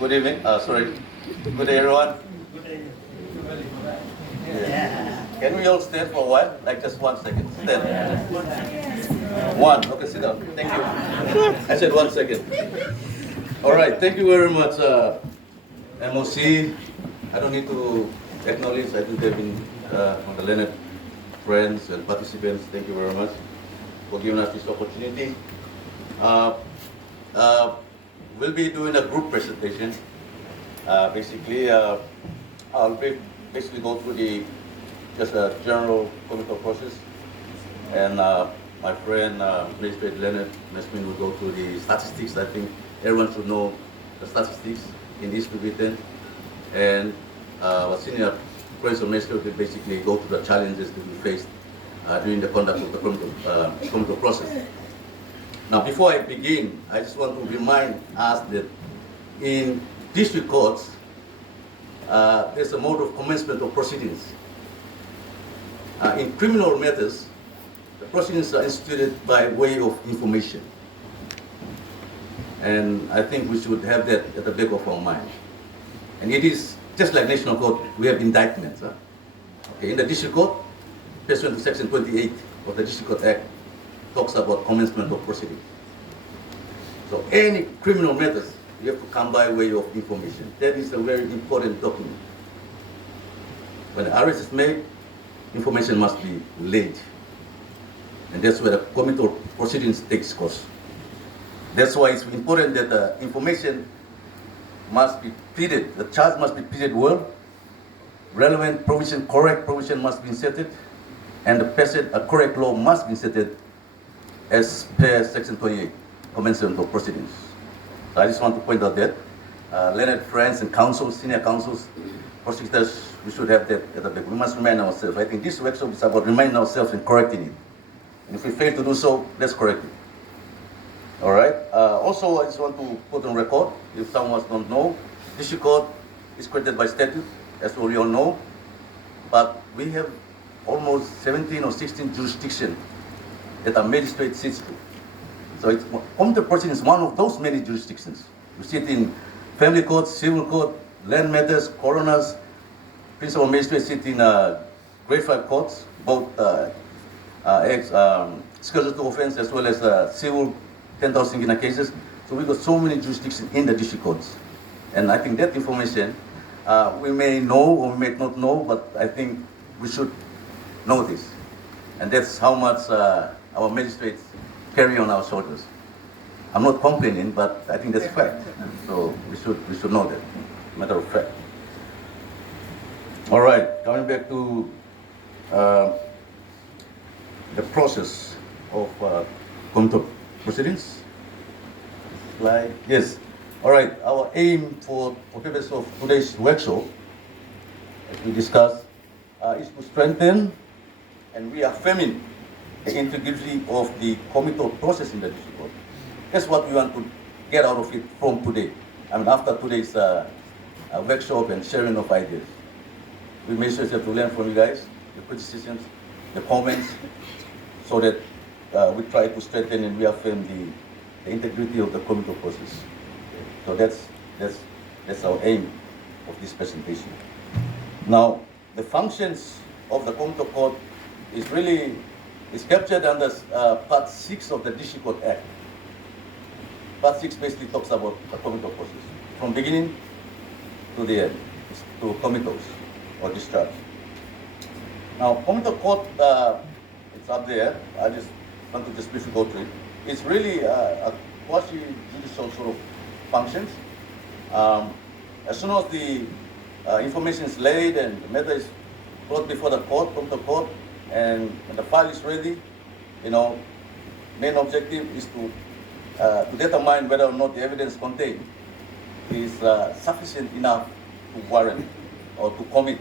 Good evening. Sorry. Good day, everyone. Yeah. Can we all stand for a while? Like just 1 second. Stand. One. Okay, sit down. Thank you. I said 1 second. All right. Thank you very much, MOC. I don't need to acknowledge. I think they've been on the Leonard friends and participants. Thank you very much for giving us this opportunity. We'll be doing a group presentation. Basically, I'll basically go through just a general committal process, and my friend Magistrate Leonard Mesmin will go through the statistics. I think everyone should know the statistics in East Britain, and our senior Prince of Magistrate will basically go through the challenges to be faced during the conduct of the committal process. Now, before I begin, I just want to remind us that in district courts, there's a mode of commencement of proceedings. In criminal matters, the proceedings are instituted by way of information. And I think we should have that at the back of our mind. And it is just like national court, we have indictments. Okay, in the district court, pursuant to section 28 of the District Court Act, talks about commencement of proceedings. So any criminal matters, you have to come by way of information. That is a very important document. When the arrest is made, information must be laid. And that's where the committal proceedings takes course. That's why it's important that the information must be pleaded, the charge must be pleaded well, relevant provision, correct provision must be inserted, and a correct law must be inserted as per section 28, commencement of proceedings. So I just want to point out that Leonard friends and counsels, senior counsels, prosecutors, we should have that at the back. We must remind ourselves. I think this workshop is about reminding ourselves and correcting it. And if we fail to do so, let's correct it. All right. Also, I just want to put on record, if someone don't know, district court is created by statute, as we all know, but we have almost 17 or 16 jurisdictions that a magistrate sits to. So committal proceedings is one of those many jurisdictions. We sit in family court, civil court, land matters, coroners, principal magistrates sit in grade 5 courts, both Schedule 2 offense as well as civil 10,000 Guinea cases. So we've got so many jurisdictions in the district courts. And I think that information we may know or we may not know, but I think we should know this. And that's how much our magistrates carry on our shoulders. I'm not complaining, but I think that's a fact. So we should know that, matter of fact. All right, coming back to the process of committal proceedings. Slide. Yes. All right. Our aim for purpose of today's workshop, as we discussed, is to strengthen and reaffirming the integrity of the committal process in the district court. That's what we want to get out of it from today. I mean, after today's workshop and sharing of ideas. We make sure to learn from you guys, the criticisms, the comments, so that we try to strengthen and reaffirm the integrity of the committal process. So that's our aim of this presentation. Now, the functions of the committal court is captured under Part 6 of the District Court Act. Part 6 basically talks about the committal process, from beginning to the end, to committals or discharge. Now, committal court, it's up there. I just want to just briefly go through it. It's really a quasi-judicial sort of functions. As soon as the information is laid and the matter is brought before the court, committal court, and the file is ready, main objective is to determine whether or not the evidence contained is sufficient enough to warrant or to commit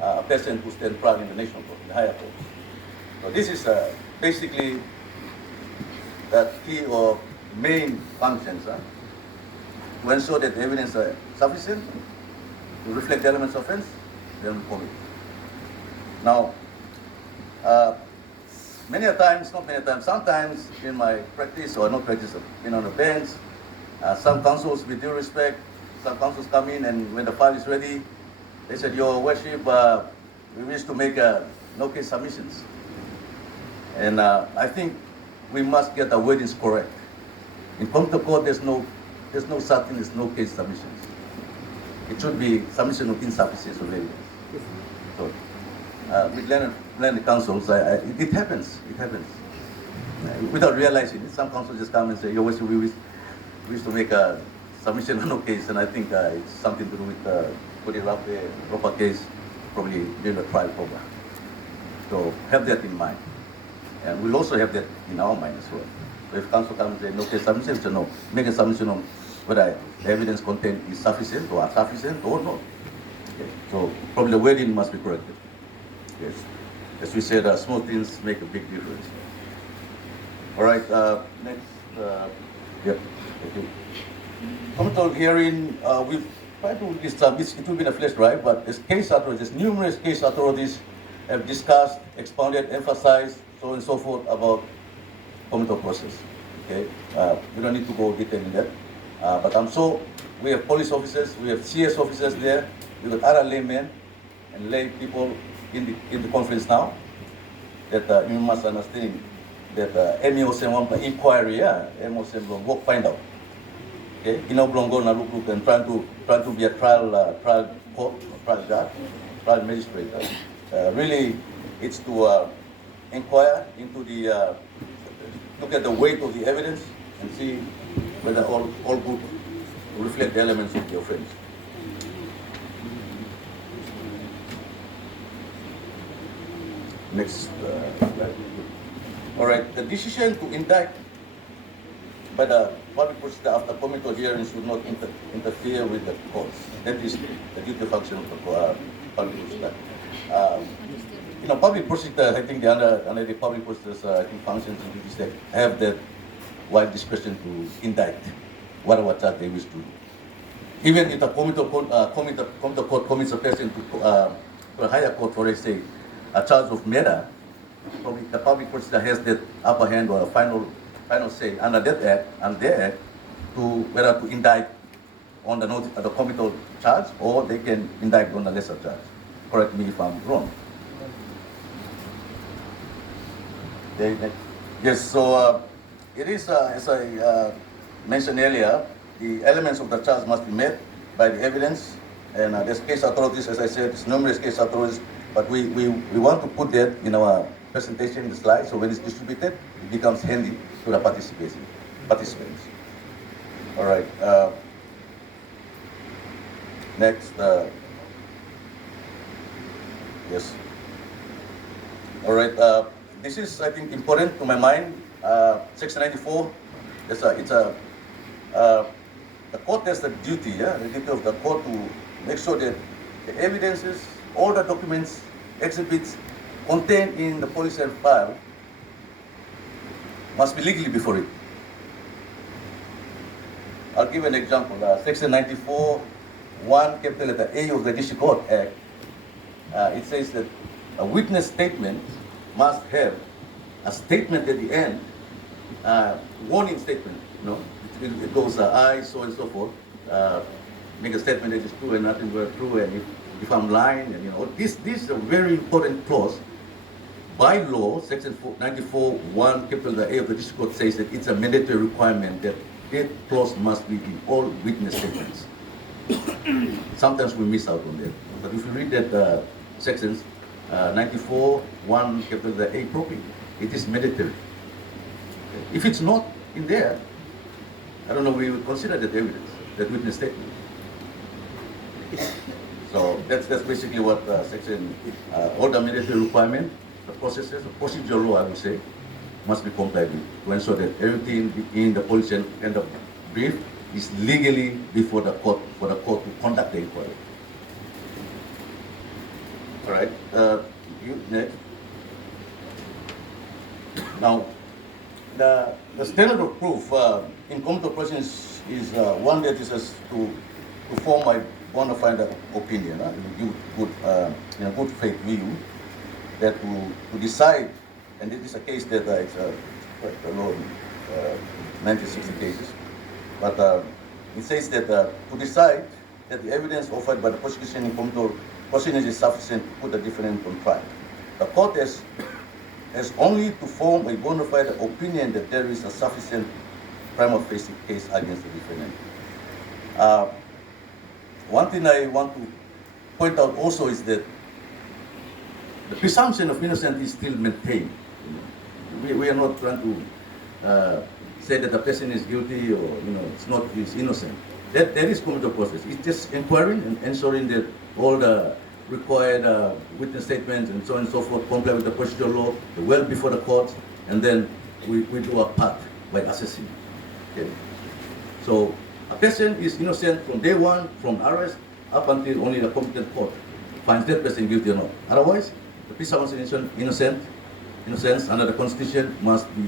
a person to stand trial in the national court, in the higher court. So this is basically the key or main functions to ensure that the evidence are sufficient to reflect the elements of offense, then we commit. Now, sometimes in my practice or not practice, on the bench, some counsels with due respect, some councils come in, and when the file is ready, they said, Your Worship, we wish to make no case submissions. And I think we must get the wordings correct. In Committal Court, there's no such thing as no case submissions. It should be submission of insufficiency of evidence. So, with learned councils, it happens. It happens. Without realizing it, some councils just come and say, Your Worship, we wish to make a submission on no case, and I think it's something to do with putting up a proper case, probably during the trial program. So have that in mind. And we'll also have that in our mind as well. So if council comes and say, no case submission, so no, make a submission on whether the evidence content is sufficient or insufficient or not. Okay. So probably the wording must be corrected. Yes. As we said, small things make a big difference. All right, next. Yep, thank you. Committal hearing, we've tried to establish, it will be a flash drive, but there's case authorities, numerous case authorities have discussed, expounded, emphasized, so on and so forth about committal process. Okay, we don't need to go detail in that, but I'm sure we have police officers, we have CS officers there, we've got other laymen and lay people in the conference now that you must understand that MOSM inquiry, MOSM will go find out. Okay, belong go na look and trying to be a trial court, trial judge, trial magistrate. Really, it's to inquire into the look at the weight of the evidence and see whether all good reflect the elements of the offense. Next slide. All right, the decision to indict by the public prosecutor after committal hearing should not interfere with the courts. That is the duty function of the public prosecutor. Public prosecutors, I think under the public prosecutors, I think functions and duties that have that wide discretion to indict whatever charge they wish to do. Even if the committal court commits a person to a higher court for, let's say, a charge of murder, probably the public prosecutor has that upper hand or a final say under that act and their act to whether to indict on the committal charge or they can indict on the lesser charge. Correct me if I'm wrong. Okay, next. Yes, so it is, as I mentioned earlier, the elements of the charge must be met by the evidence, and there's case authorities, as I said, there's numerous case authorities, but we want to put that in our presentation in the slide, so when it's distributed, it becomes handy to the participants. All right. Next. Yes. All right. This is, I think, important to my mind. Section 94. The court has the duty, the duty of the court to make sure that the evidences, all the documents, exhibits contained in the police file must be legally before it. I'll give an example. Section 94, 1, capital letter A of the District Court Act, it says that a witness statement must have a statement at the end, warning statement. It goes I, so and so forth. Make a statement that is true and nothing but true, and if I'm lying, and this is a very important clause. By law, Section 94, 1, capital A of the District Court says that it's a mandatory requirement that that clause must be in all witness statements. Sometimes we miss out on that. But if you read that sections, 94, 1, capital A properly, it is mandatory. If it's not in there, I don't know, we would consider that evidence, that witness statement. So that's basically what section, all the mandatory requirement, the processes, the procedural law, I would say, must be complied with to ensure that everything in the police and the brief is legally before the court, for the court to conduct the inquiry. All right, you next. Now, the standard of proof in committal proceedings is one that is to form a bona fide opinion, in a good faith view, that to decide, and this is a case that it's quite a low, 1960 cases, but it says that to decide that the evidence offered by the prosecution in committal proceedings is sufficient to put the defendant on trial. The court has only to form a bona fide opinion that there is a sufficient prima facie case against the defendant. One thing I want to point out also is that the presumption of innocence is still maintained. We are not trying to say that the person is guilty or is innocent. That is committal process. It's just inquiring and ensuring that all the required witness statements and so on and so forth comply with the procedural law well before the court, and then we do our part by assessing. Okay. So a person is innocent from day one, from arrest up until only the competent court finds that person guilty or not. Otherwise, the presumption of innocence under the Constitution must be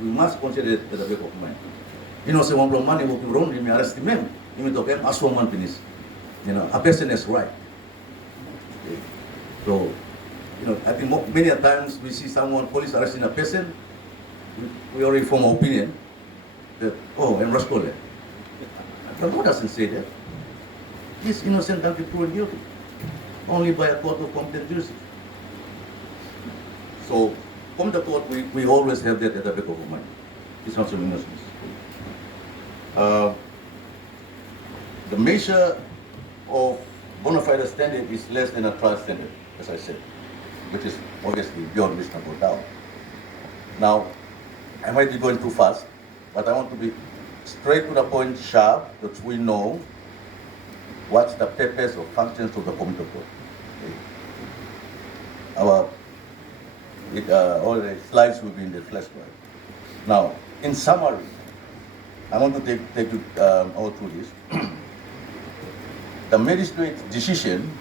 we must consider it at the back of mind. Innocent one from money walking wrong, you may arrest him, you may talk him, as one finish. A person is right. Okay. So, I think many times we see police arresting a person, we already form an opinion that, I'm rascal. The law doesn't say that. He's innocent until proven guilty, only by a court of competent jurisdiction. So, from the court, we always have that at the back of our mind. Presumption of innocence. The measure of bona fide standard is less than a trial standard, as I said, which is obviously beyond reasonable doubt. Now, I might be going too fast, but I want to be straight to the point, sharp, that we know what's the purpose or functions of the committal court. Okay. All the slides will be in the flash drive. Now, in summary, I want to take you all through this. The magistrate's decision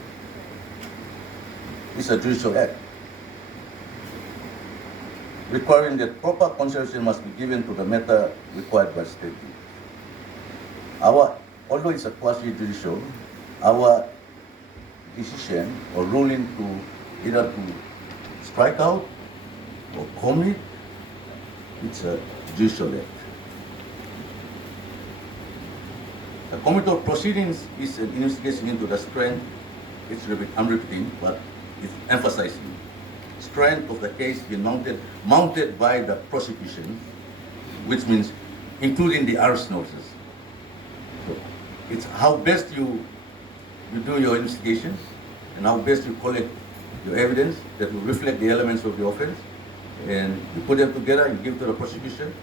is a judicial act, requiring that proper consideration must be given to the matter required by state law. Although it's a quasi-judicial, our decision or ruling to either to strike out or commit, it's a judicial act. The committal proceedings is an investigation into the strength, I'm repeating, but it's emphasizing, strength of the case being mounted by the prosecution, which means including the arrest notices. So it's how best you do your investigation and how best you collect your evidence that will reflect the elements of the offense, and you put them together, you give to the prosecution,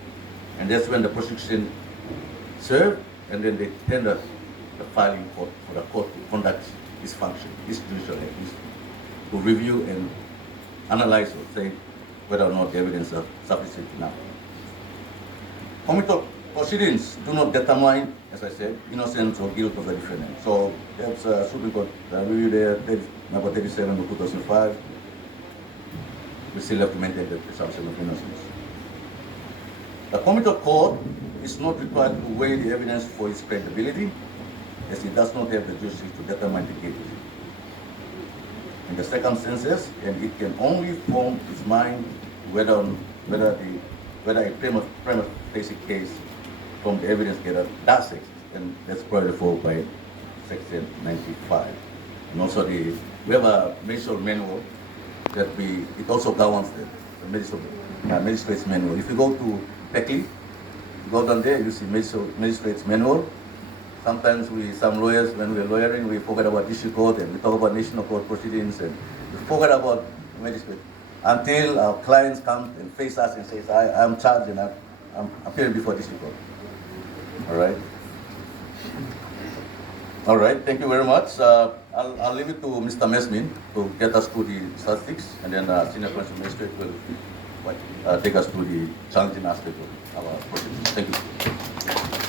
and that's when the prosecution serve, and then they tender the filing for the court to conduct its function, its judicial act, to review and analyze or say whether or not the evidence is sufficient enough. Committal proceedings do not determine, as I said, innocence or guilt of the defendant. So that's Supreme Court review there, number 37 of 2005. We still have to maintain the presumption of innocence. The committal court is not required to weigh the evidence for its credibility, as it does not have the jurisdiction to determine the guilt in the circumstances, and it can only form its mind whether a prima facie case from the evidence gathered does exist, and that's provided for by Section 95. And also we have a magistrate manual that it also governs the magistrate's manual. If you go to Beckley, you go down there, you see magistrate's manual. Sometimes some lawyers, when we're lawyering, we forget about district court and we talk about national court proceedings, and we forget about the magistrate until our clients come and face us and say, I'm charged and I'm appearing before district court. All right, thank you very much. I'll leave it to Mr. Mesmin to get us through the statistics, and then Senior Principal Magistrate will take us through the challenging aspect of our proceedings. Thank you.